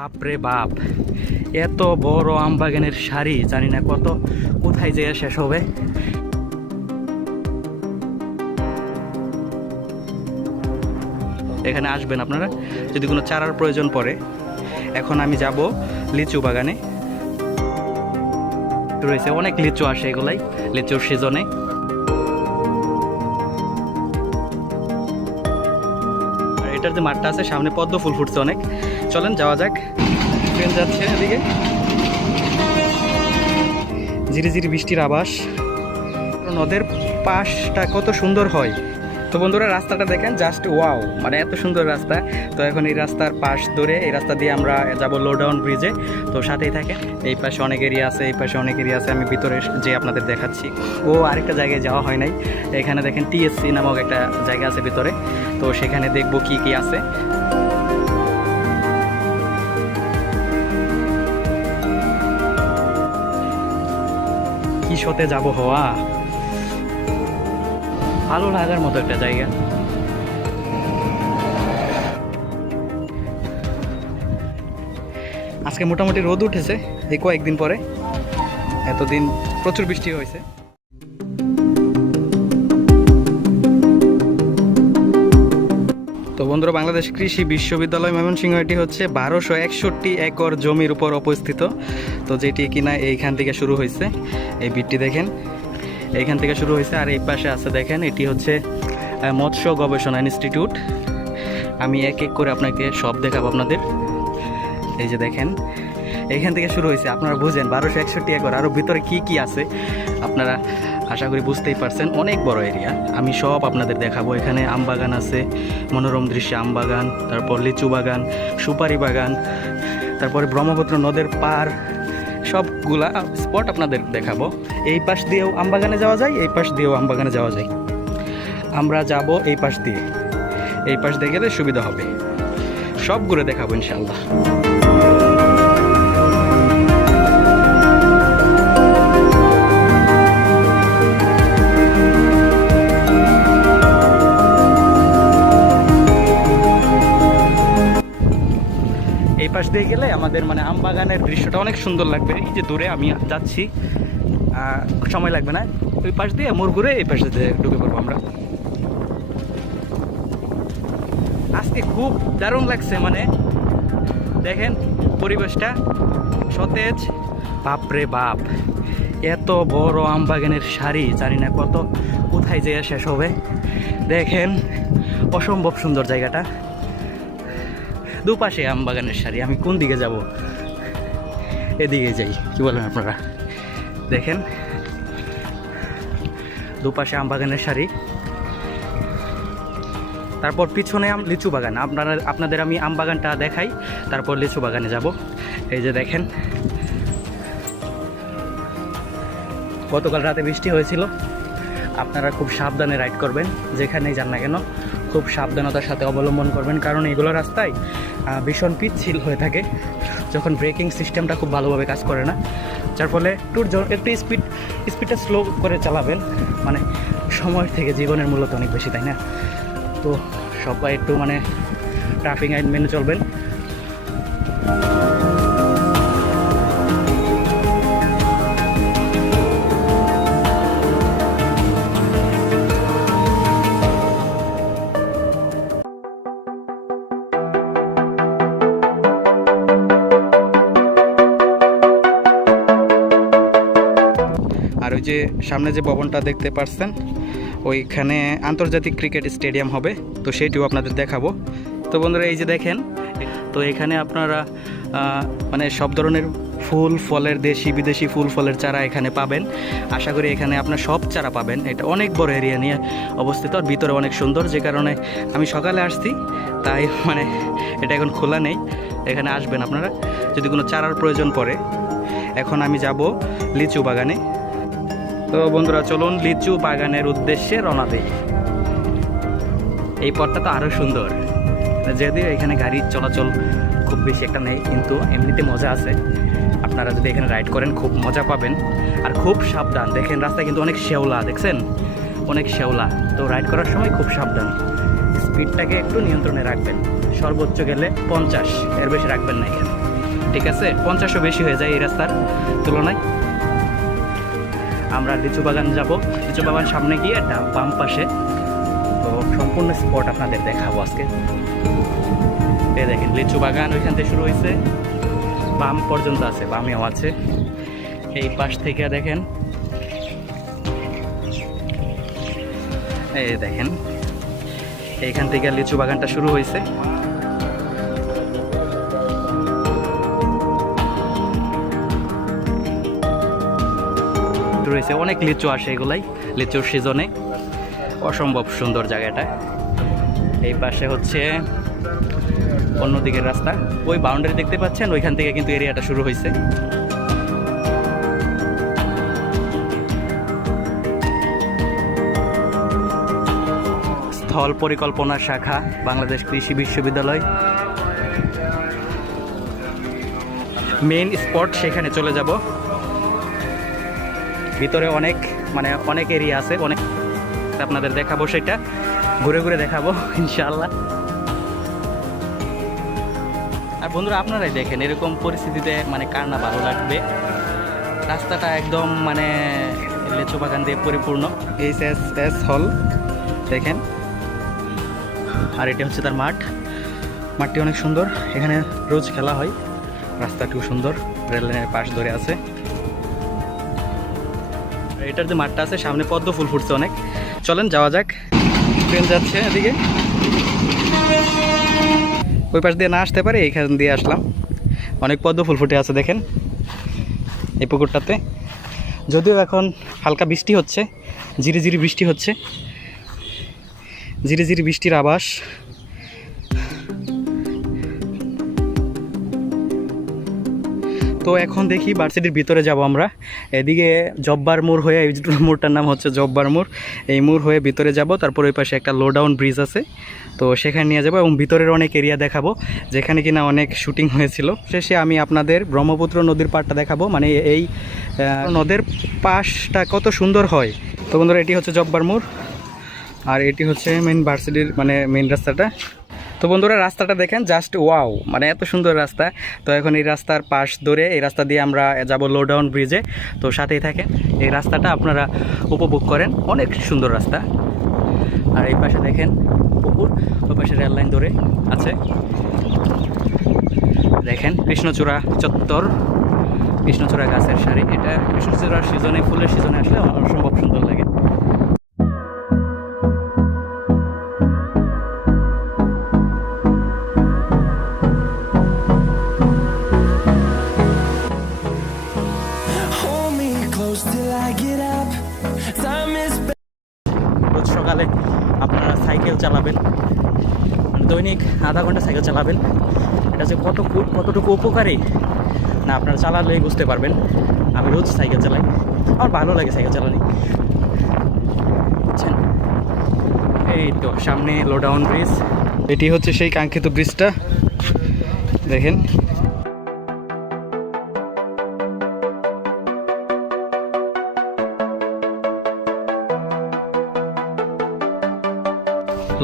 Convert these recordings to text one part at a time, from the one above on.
বাপরে বাপ, এত বড় আম বাগানের সারি, জানি না কোথায় যেয়ে শেষ হবে। এখানে আসবেন আপনারা যদি কোনো চারার প্রয়োজন পড়ে। এখন আমি যাব লিচু বাগানে। রয়েছে অনেক লিচু আসে, এগুলাই লিচুর সিজনে। এটার যে মাঠটা আছে সামনে পদ্ম ফুল ফুটছে অনেক। চলেন যাওয়া যাক। ট্রেন যাচ্ছে এদিকে, ধীরে ধীরে বৃষ্টির আভাস। নদের পাশটা কত সুন্দর হয়। তো বন্ধুরা রাস্তাটা দেখেন, জাস্ট ওয়াও, মানে এত সুন্দর রাস্তা। তো এখন এই রাস্তার পাশ ধরে এই রাস্তা দিয়ে আমরা যাব লোডাউন ব্রিজে। তো সাথেই থাকে, এই পাশে অনেক এরিয়া আছে, এই পাশে অনেক এরিয়া আছে। আমি ভিতরে যে আপনাদের দেখাচ্ছি। ও আরেকটা জায়গায় যাওয়া হয় নাই, এখানে দেখেন টিএসসি নামক একটা জায়গা আছে ভিতরে। তো সেখানে দেখবো কি কি আছে। কি শতে যাব হওয়া, ভালো লাগার মতো একটা জায়গা। আজকে মোটামুটি রোদ উঠেছে এই কয়েকদিন পরে, এতদিন প্রচুর বৃষ্টি হয়েছে। তো বন্ধুরা, বাংলাদেশ কৃষি বিশ্ববিদ্যালয় ময়মনসিংহ এটি হচ্ছে 1261 একর জমির উপর অবস্থিত। তো যেটি কিনা এইখান থেকে শুরু হয়েছে, এই বিটটি দেখেন এইখান থেকে শুরু হয়েছে। আর এই পাশে আছে দেখেন, এটি হচ্ছে মৎস্য গবেষণা ইনস্টিটিউট। আমি এক এক করে আপনাকে সব দেখাবো আপনাদের। এই যে দেখেন এইখান থেকে শুরু হয়েছে, আপনারা বুঝেন 1261 একর, আরও ভিতরে কি কি আছে আপনারা আশা করি বুঝতেই পারছেন। অনেক বড় এরিয়া, আমি সব আপনাদের দেখাবো। এখানে আম বাগান আছে, মনোরম দৃশ্যে আম বাগান, তারপর লিচু বাগান, সুপারি বাগান, তারপরে ব্রহ্মপুত্র নদের পার, সবগুলা স্পট আপনাদের দেখাবো। এই পাশ দিয়েও আম বাগানে যাওয়া যায়, এই পাশ দিয়েও আম বাগানে যাওয়া যায়। আমরা যাব এই পাশ দিয়ে, এই পাশ দিয়ে গেলে সুবিধা হবে। সবগুলো দেখাবো ইনশাআল্লাহ। এই পাশ দিয়ে গেলে আমাদের মানে আম বাগানের দৃশ্যটা অনেক সুন্দর লাগবে। এই যে দূরে আমি যাচ্ছি, সময় লাগবে না। ওই পাশ দিয়ে মোড় ঘুরে এই পাশে ঢুকে পড়বো আমরা। আজকে খুব দারুণ লাগছে, মানে দেখেন পরিবেশটা সতেজ। বাপরে বাপ, এত বড় আম বাগানের সারি, জানি না কোথায় যেয়ে শেষ হবে। দেখেন অসম্ভব সুন্দর জায়গাটা, দুপাশে আম বাগানের সারি। আমি কোন দিকে যাব? এদিকে যাই, কি বলেন আপনারা? দেখেন দুপাশে আম বাগানের সারি, তারপর পিছনে লিচু বাগান। আপনাদের আমি আম বাগানটা দেখাই, তারপর লিচু বাগানে যাব। এই যে দেখেন, গতকাল রাতে বৃষ্টি হয়েছিল। আপনারা খুব সাবধানে রাইড করবেন, যেখানেই যান না কেন খুব সাবধানতার সাথে অবলম্বন করবেন, কারণ এগুলো রাস্তায় ভীষণ পিচ্ছিল হয়ে থাকে যখন ব্রেকিং সিস্টেমটা খুব ভালোভাবে কাজ করে না, যার ফলে একটু স্পিডটা স্লো করে চালাবেন। মানে সময়ের থেকে জীবনের মূল্য তো অনেক বেশি, তাই না? তো সবাই একটু মানে ট্রাফিক আইন মেনে চলবেন। আর ওই যে সামনে যে ভবনটা দেখতে পাচ্ছেন, ওইখানে আন্তর্জাতিক ক্রিকেট স্টেডিয়াম হবে, তো সেইটিও আপনাদের দেখাবো। তো বন্ধুরা এই যে দেখেন, তো এখানে আপনারা মানে সব ধরনের ফুল ফলের, দেশি বিদেশি ফুল ফলের চারা এখানে পাবেন। আশা করি এখানে আপনার সব চারা পাবেন। এটা অনেক বড় এরিয়া নিয়ে অবস্থিত, আর ভিতরে অনেক সুন্দর, যে কারণে আমি সকালে আসছি, তাই মানে এটা এখন খোলা নেই। এখানে আসবেন আপনারা যদি কোনো চারার প্রয়োজন পড়ে। এখন আমি যাব লিচু বাগানে। তো বন্ধুরা চলুন লিচু বাগানের উদ্দেশ্যে রওনা দেই। এই পথটা তো আরও সুন্দর, যদিও এখানে গাড়ির চলাচল খুব বেশি একটা নেই, কিন্তু এমনিতে মজা আছে। আপনারা যদি এখানে রাইড করেন খুব মজা পাবেন। আর খুব সাবধান, দেখেন রাস্তায় কিন্তু অনেক শেওলা, দেখছেন অনেক শেওলা। তো রাইড করার সময় খুব সাবধান, স্পিডটাকে একটু নিয়ন্ত্রণে রাখবেন। সর্বোচ্চ গেলে 50, এর বেশি রাখবেন না এখানে। ঠিক আছে, 50ও বেশি হয়ে যায় এই রাস্তার তুলনায়। আমরা লিচু বাগান যাব, লিচু বাগান সামনে গিয়ে বাম পাশে, তো সম্পূর্ণ স্পট আপনাদের দেখাবো আজকে। এই দেখেন লিচু বাগান ওইখান থেকে শুরু হয়েছে, বাম পর্যন্ত আছে, বামেও আছে। এই পাশ থেকে দেখেন, এই দেখেন এইখান থেকে লিচু বাগানটা শুরু হয়েছে। রয়েছে অনেক লিচু আসে, এগুলাই লিচুর সিজনে, অসম্ভব সুন্দর জায়গাটা। এই পাশে হচ্ছে অন্যদিকের রাস্তা, ওই বাউন্ডারি দেখতে পাচ্ছেন, ওইখান থেকে কিন্তু এরিয়াটা শুরু হয়েছে। স্থল পরিকল্পনা শাখা, বাংলাদেশ কৃষি বিশ্ববিদ্যালয় মেইন স্পট, সেখানে চলে যাব। ভিতরে অনেক এরিয়া আছে, অনেক আপনাদের দেখাবো, সেটা ঘুরে ঘুরে দেখাবো ইনশাআল্লাহ। আর বন্ধুরা আপনারাই দেখেন এরকম পরিস্থিতিতে কার না ভালো লাগবে। রাস্তাটা একদম লিচু বাগান দিয়ে পরিপূর্ণ। এইচএসএস হল দেখেন, আর এটা হচ্ছে তার মাঠটি অনেক সুন্দর, এখানে রোজ খেলা হয়। রাস্তাটিও সুন্দর, রেল লাইনের পাশ ধরে আছে। এটার যে মাঠটা আছে সামনে পদ্ম ফুল ফুটছে অনেক। চলেন যাওয়া যাক, ট্রেন যাচ্ছে এদিকে, ওই পাশ দিয়ে না আসতে পারে, এইখান দিয়ে আসলাম। অনেক পদ্ম ফুল ফুটে আছে দেখেন এই পুকুরটাতে। যদিও এখন হালকা বৃষ্টি হচ্ছে, ঝিরিঝিরি বৃষ্টি হচ্ছে, ঝিরিঝিরি বৃষ্টির আভাস। তো এখন দেখি ভার্সিটির ভিতরে যাব আমরা। এদিকে জব্বার মোড় হয়ে, এই মোড়টার নাম হচ্ছে জব্বার মোড়, এই মোড় হয়ে ভিতরে যাব। তারপর ওই পাশে একটা লো ডাউন ব্রিজ আছে, তো সেখানে নিয়ে যাব এবং ভিতরের অনেক এরিয়া দেখাবো যেখানে কিনা অনেক শুটিং হয়েছিল। শেষে আমি আপনাদের ব্রহ্মপুত্র নদীর পাড়টা দেখাবো, এই নদের পাশটা কত সুন্দর হয়। তো বন্ধুরা এটি হচ্ছে জব্বার মোড়, আর এটি হচ্ছে মেইন ভার্সিটির মেইন রাস্তাটা। তো বন্ধুরা রাস্তাটা দেখেন, জাস্ট ওয়াও, এত সুন্দর রাস্তা। তো এখন এই রাস্তার পাশ ধরে এই রাস্তা দিয়ে আমরা যাব লো ডাউন ব্রিজে। তো সাথেই থাকেন, এই রাস্তাটা আপনারা উপভোগ করেন, অনেক সুন্দর রাস্তা। আর এই পাশে দেখেন পুকুর, ওই পাশে রেল লাইন ধরে আছে। দেখেন কৃষ্ণচূড়া চত্বর, কৃষ্ণচূড়া গাছের সারি। এটা কৃষ্ণচূড়ার সিজনে, ফুলের সিজনে আসলে অসম্ভব সুন্দর লাগে। রোজ সকালে আপনারা সাইকেল চালাবেন, দৈনিক আধা ঘন্টা সাইকেল চালাবেন, এটা যে কতটুকু উপকারী না আপনারা চালালেই বুঝতে পারবেন। আমি রোজ সাইকেল চালাই, আমার ভালো লাগে সাইকেল চালানি, বুঝছেন। এই তো সামনে লো ডাউন ব্রিজ, এটি হচ্ছে সেই কাঙ্ক্ষিত ব্রিজটা দেখেন।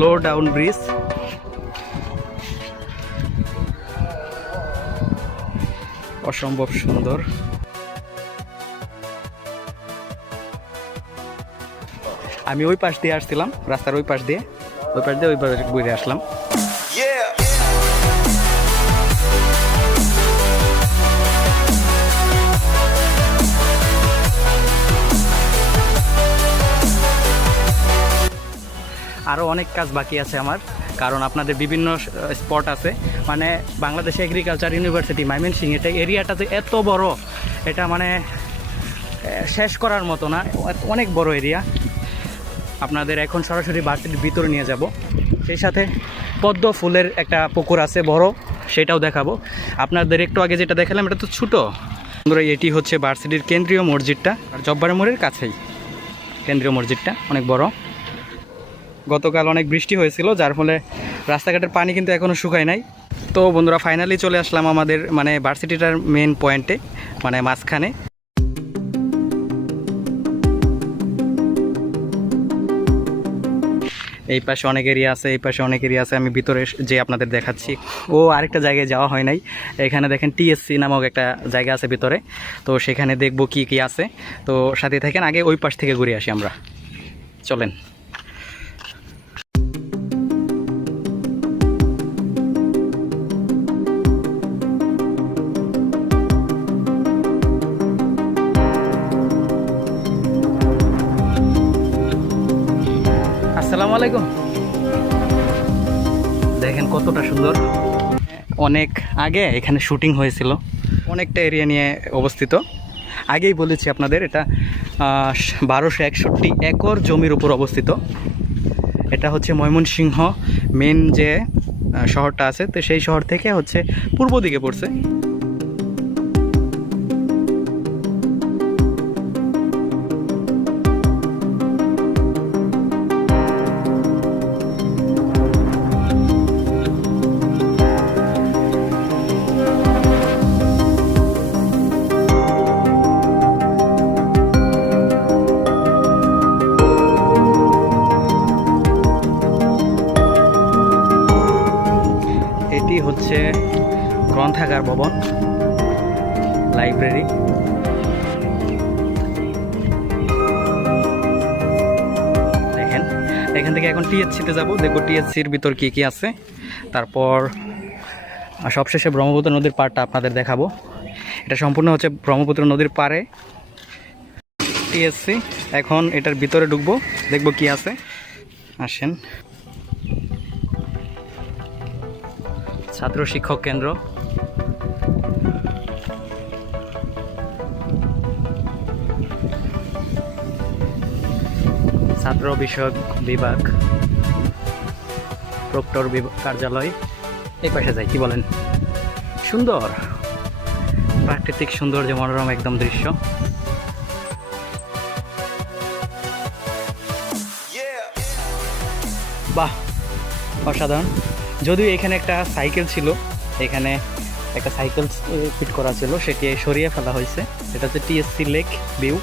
লো ডাউন ব্রিজ, অসম্ভব সুন্দর। আমি ওই পাশ দিয়ে আসছিলাম, রাস্তার ওই পাশ দিয়ে ওই পাশ ঘুরে আসলাম। আরও অনেক কাজ বাকি আছে আমার, কারণ আপনাদের বিভিন্ন স্পট আছে। বাংলাদেশ এগ্রিকালচার ইউনিভার্সিটি ময়মনসিংহ, এটা এরিয়াটা যে এত বড়, এটা শেষ করার মতো না, অনেক বড় এরিয়া। আপনাদের এখন সরাসরি ভার্সিটির ভিতরে নিয়ে যাব, সেই সাথে পদ্ম ফুলের একটা পুকুর আছে বড়, সেটাও দেখাবো আপনাদের। একটু আগে যেটা দেখালাম এটা তো ছোটো। বন্ধুরা এটি হচ্ছে ভার্সিটির কেন্দ্রীয় মসজিদটা, আর জব্বার মোড়ের কাছেই কেন্দ্রীয় মসজিদটা, অনেক বড়। গতকাল অনেক বৃষ্টি হয়েছিল, যার ফলে রাস্তাঘাটের পানি কিন্তু এখনও শুকায় নাই। তো বন্ধুরা ফাইনালি চলে আসলাম আমাদের ভার্সিটিটার মেন পয়েন্টে, মাঝখানে। এই পাশে অনেক এরিয়া আছে, এই পাশে অনেক এরিয়া আছে, আমি ভিতরে যে আপনাদের দেখাচ্ছি। ও আরেকটা জায়গায় যাওয়া হয় নাই, এখানে দেখেন টিএসসি নামক একটা জায়গা আছে ভিতরে, তো সেখানে দেখব কি কি আছে। তো সাথে থাকেন, আগে ওই পাশ থেকে ঘুরে আসি আমরা, চলেন। আসসালামু আলাইকুম। দেখেন কতটা সুন্দর, অনেক আগে এখানে শুটিং হয়েছিল, অনেকটা এরিয়া নিয়ে অবস্থিত। আগেই বলেছি আপনাদের, এটা 1261 একর জমির উপর অবস্থিত। এটা হচ্ছে ময়মনসিংহ মেন যে শহরটা আছে, তো সেই শহর থেকে হচ্ছে পূর্ব দিকে পড়ছে। এটি হচ্ছে গ্রন্থাগার ভবন, লাইব্রেরি। দেখেন এখান থেকে এখন টিএসসিতে যাব, দেখব টিএসসির ভিতর কি কি আছে। তারপর সবশেষে ব্রহ্মপুত্র নদীর পাড়টা আপনাদের দেখাবো। এটা সম্পূর্ণ হচ্ছে ব্রহ্মপুত্র নদীর পাড়ে টিএসসি। এখন এটার ভিতরে ঢুকবো, দেখব কি আছে, আসেন। ছাত্র শিক্ষক কেন্দ্র, ছাত্র বিষয়ক বিভাগ, প্রক্টর কার্যালয়। এই পাশে যাই, কি বলেন? সুন্দর প্রাকৃতিক সৌন্দর্য, মনোরম একদম দৃশ্য। বাহ, অসাধারণ। যদিও এখানে একটা সাইকেল ছিল, এখানে একটা সাইকেল ফিট করা ছিল, সেটি সরিয়ে ফেলা হয়েছে। এটা হচ্ছে টিএসসি লেক ভিউ।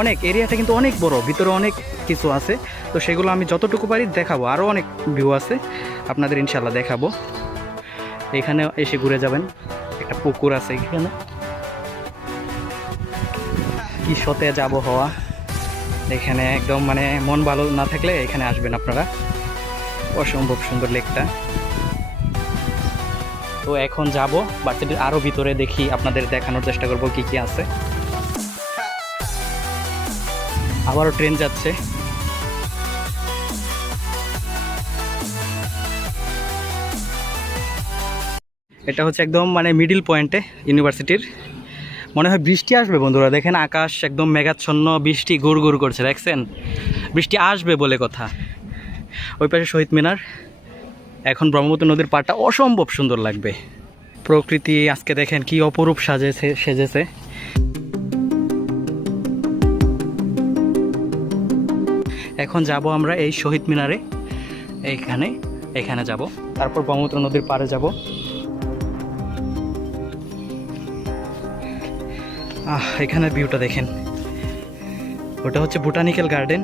অনেক এরিয়াটা কিন্তু অনেক বড়, ভিতরে অনেক কিছু আছে, তো সেগুলো আমি যতটুকু পারি দেখাবো। আরও অনেক ভিউ আছে আপনাদের ইনশাল্লাহ দেখাবো। এখানে এসে ঘুরে যাবেন, একটা পুকুর আছে এখানে, কি সতেজ আবহাওয়া। এখানে একদম মানে মন ভালো না থাকলে এখানে আসবেন আপনারা, অসম্ভব সুন্দর লেকটা। তো এখন যাব ভার্সিটির আরও ভিতরে, দেখি আপনাদের দেখানোর চেষ্টা করব কি কি আছে। আবারও ট্রেন যাচ্ছে। এটা হচ্ছে একদম মানে মিডিল পয়েন্টে ইউনিভার্সিটির। মনে হয় বৃষ্টি আসবে বন্ধুরা, দেখেন আকাশ একদম মেঘাচ্ছন্ন, বৃষ্টি গুড় গুড় করছে, দেখছেন? বৃষ্টি আসবে বলে কথা। ওই পাশে শহীদ মিনার। এখন ব্রহ্মপুত্র নদীর পাড়টা অসম্ভব সুন্দর লাগবে। প্রকৃতি আজকে দেখেন কি অপরূপ সেজেছে। এখন যাব আমরা এই শহীদ মিনারে, এখানে যাব, তারপর ব্রহ্মপুত্র নদীর পাড়ে যাব। এখানের ভিউটা দেখেন, ওটা হচ্ছে বোটানিক্যাল গার্ডেন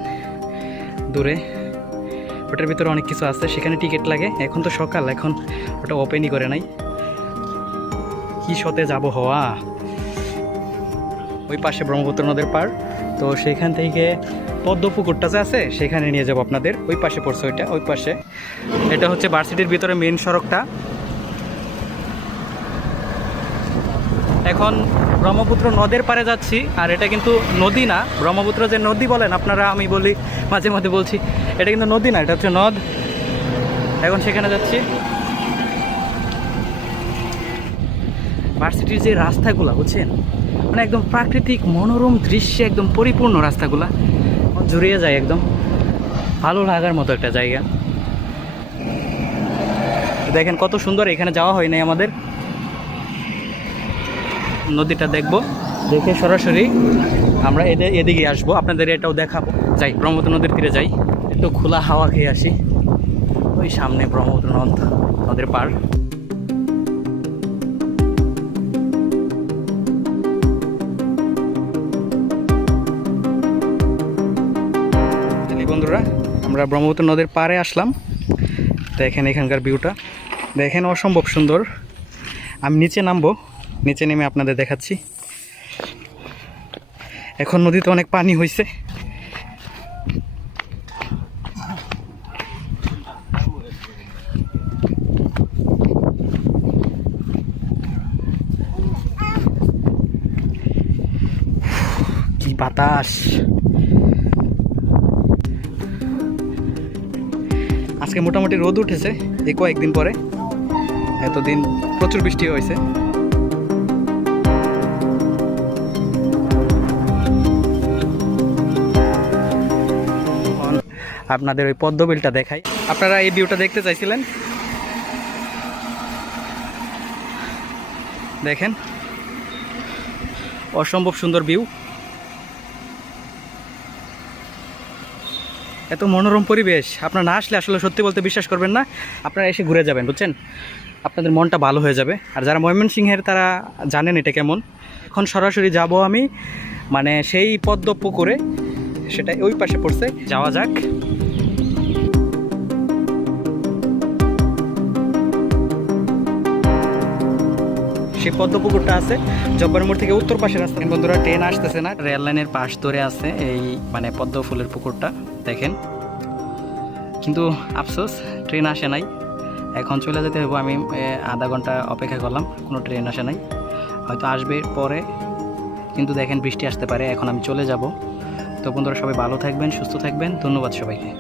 দূরে, ওটার ভিতরে অনেক কিছু আছে, সেখানে টিকিট লাগে। এখন তো সকাল, এখন ওটা ওপেনই করে নাই। কি সতেজ আবহাওয়া। ওই পাশে ব্রহ্মপুত্র নদীর পাড়, তো সেখান থেকে পদ্ম পুকুরটা যে আছে সেখানে নিয়ে যাব আপনাদের। ওই পাশে পড়ছে ওইটা, ওই পাশে। এটা হচ্ছে ভার্সিটির ভিতরে মেন সড়কটা। এখন ব্রহ্মপুত্র নদের পাড়ে যাচ্ছি, আর এটা কিন্তু নদী না, ব্রহ্মপুত্র যে নদী বলেন আপনারা, আমি বলি মাঝে মধ্যে বলছি, এটা কিন্তু নদী না, এটা হচ্ছে নদ। এখন সেখানে যাচ্ছি। ভার্সিটির যে রাস্তাগুলো বুঝছেন, মানে একদম প্রাকৃতিক মনোরম দৃশ্যে একদম পরিপূর্ণ রাস্তাগুলা, জুড়িয়ে যায় একদম, ভালো লাগার মতো একটা জায়গা। দেখেন কত সুন্দর, এখানে যাওয়া হয় নাই আমাদের। নদীটা দেখবো, দেখে সরাসরি আমরা এদিকে আসবো, আপনাদের এটাও দেখাবো। যাই ব্রহ্মপুত্র নদীর তীরে যাই, একটু খোলা হাওয়া খেয়ে আসি। ওই সামনে ব্রহ্মপুত্র নদের পাড়। বন্ধুরা, আমরা ব্রহ্মপুত্র নদীর পাড়ে আসলাম। দেখেন এখানকার ভিউটা, দেখেন অসম্ভব সুন্দর। আমি নিচে নামবো, নিচে নেমে আপনাদের দেখাচ্ছি। এখন নদীতে অনেক পানি হয়েছে। কি বাতাস! আজকে মোটামুটি রোদ উঠেছে এই কয়েকদিন পরে, এতদিন প্রচুর বৃষ্টি হয়েছে। আপনাদের ওই পদ্মবিলটা দেখাই। আপনারা এই ভিউটা দেখতে চাইছিলেন, দেখেন অসম্ভব সুন্দর ভিউ। এত মনোরম পরিবেশ, আপনারা না আসলে আসলে সত্যি বলতে বিশ্বাস করবেন না। আপনারা এসে ঘুরে যাবেন, বুঝছেন? আপনাদের মনটা ভালো হয়ে যাবে। আর যারা ময়মনসিংহের তারা জানেন এটা কেমন। এখন সরাসরি যাব আমি, মানে সেই পদ্ম পুকুরে, সেটা ওই পাশে পড়ছে। যাওয়া যাক। সেই পদ্ম পুকুরটা আছে জব্বার মোড় থেকে উত্তর পাশের রাস্তা। বন্ধুরা, ট্রেন আসতেছে না, রেল লাইনের পাশ ধরে আছে এই মানে পদ্ম ফুলের পুকুরটা, দেখেন। কিন্তু আফসোস ট্রেন আসে নাই, এখন চলে যেতে হবে। আমি আধা ঘন্টা অপেক্ষা করলাম, কোনো ট্রেন আসে নাই। হয়তো আসবে পরে, কিন্তু দেখেন বৃষ্টি আসতে পারে। এখন আমি চলে যাব। তো বন্ধুরা, সবাই ভালো থাকবেন, সুস্থ থাকবেন। ধন্যবাদ সবাইকে।